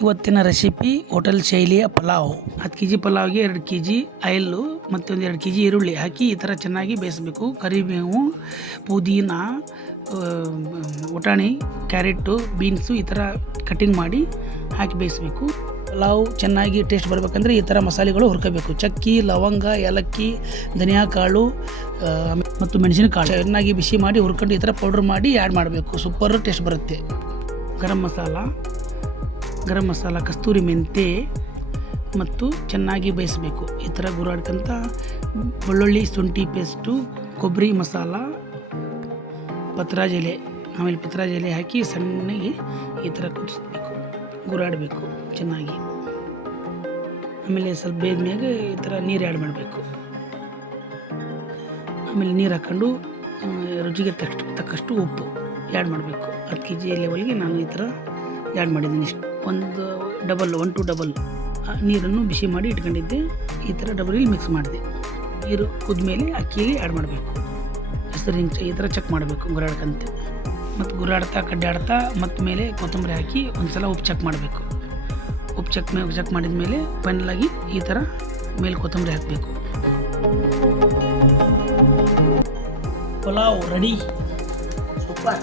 ಇವತ್ತಿನ recipe hotel ಶೈಲಿಯ pulao. 10 kg ಪಲಾವ್ಗೆ 2 kg oil ಮತ್ತು 2 kg ಈರುಳ್ಳಿ ಹಾಕಿ ಈ ಥರ ಚೆನ್ನಾಗಿ ಬೇಯಿಸಬೇಕು. ಕರಿಬೇವು, ಪುದೀನ, ಬಟಾಣಿ, ಕ್ಯಾರೆಟು, ಬೀನ್ಸು ಈ ಥರ ಕಟ್ಟಿಂಗ್ ಮಾಡಿ ಹಾಕಿ ಬೇಯಿಸಬೇಕು. ಪಲಾವ್ ಚೆನ್ನಾಗಿ ಟೇಸ್ಟ್ ಬರಬೇಕಂದ್ರೆ ಈ ಥರ ಮಸಾಲೆಗಳು ಹುರ್ಕೋಬೇಕು. ಚಕ್ಕಿ, ಲವಂಗ, ಏಲಕ್ಕಿ, ಧನಿಯಾ ಕಾಳು ಮತ್ತು ಮೆಣಸಿನಕಾಳು ಚೆನ್ನಾಗಿ ಬಿಸಿ ಮಾಡಿ ಹುರ್ಕೊಂಡು ಈ ಥರ ಪೌಡ್ರ್ ಮಾಡಿ ಆ್ಯಡ್ ಮಾಡಬೇಕು. ಸೂಪರ್ ಟೇಸ್ಟ್ ಬರುತ್ತೆ. ಗರಂ ಮಸಾಲ, ಕಸ್ತೂರಿ ಮೆಂತೆ ಮತ್ತು ಚೆನ್ನಾಗಿ ಬೇಯಿಸಬೇಕು. ಈ ಥರ ಗುರಾಡ್ಕೊಂತ ಬೆಳ್ಳುಳ್ಳಿ, ಶುಂಠಿ ಪೇಸ್ಟು, ಕೊಬ್ಬರಿ ಮಸಾಲ, ಪತ್ರಾಜ ಎಲೆ ಹಾಕಿ ಸಣ್ಣಗೆ ಈ ಥರ ಕುದಿಸ್ಬೇಕು, ಗುರಾಡಬೇಕು ಚೆನ್ನಾಗಿ. ಆಮೇಲೆ ಸ್ವಲ್ಪ ಬೇಯ್ದ್ಮೇಲೆ ಈ ಥರ ನೀರು ಆ್ಯಡ್ ಮಾಡಬೇಕು. ಆಮೇಲೆ ನೀರು ಹಾಕ್ಕೊಂಡು ರುಚಿಗೆ ತಕ್ಕಷ್ಟು ಉಪ್ಪು ಆ್ಯಡ್ ಮಾಡಬೇಕು. 10 kg ಲೆವೆಲ್ಗೆ ನಾನು ಈ ಥರ ಆ್ಯಡ್ ಮಾಡಿದ್ದೀನಿ. ಇಷ್ಟು 1 to ಡಬಲ್ ನೀರನ್ನು ಬಿಸಿ ಮಾಡಿ ಇಟ್ಕೊಂಡಿದ್ದೆ. ಈ ಥರ ಡಬಲಲ್ಲಿ ಮಿಕ್ಸ್ ಮಾಡಿದೆ. ನೀರು ಕುದ್ಮೇಲೆ ಅಕ್ಕಿಯಲ್ಲಿ ಆ್ಯಡ್ ಮಾಡಬೇಕು. ಹೆಸರು ಈ ಥರ ಚೆಕ್ ಮಾಡಬೇಕು ಗುರಾಡ್ಕಂತೆ. ಮತ್ತು ಕಡ್ಡಾಡ್ತಾ ಮತ್ತು ಮೇಲೆ ಕೊತ್ತಂಬರಿ ಹಾಕಿ ಒಂದು ಸಲ ಉಪ್ಪು ಚೆಕ್ ಮಾಡಬೇಕು. ಉಪ್ಪು ಚೆಕ್ ಮಾಡಿದ ಮೇಲೆ ಫೈನಲಾಗಿ ಈ ಥರ ಮೇಲೆ ಕೊತ್ತಂಬರಿ ಹಾಕಬೇಕು. ಪಲಾವ್ ರೆಡಿ. ಸೂಪರ್.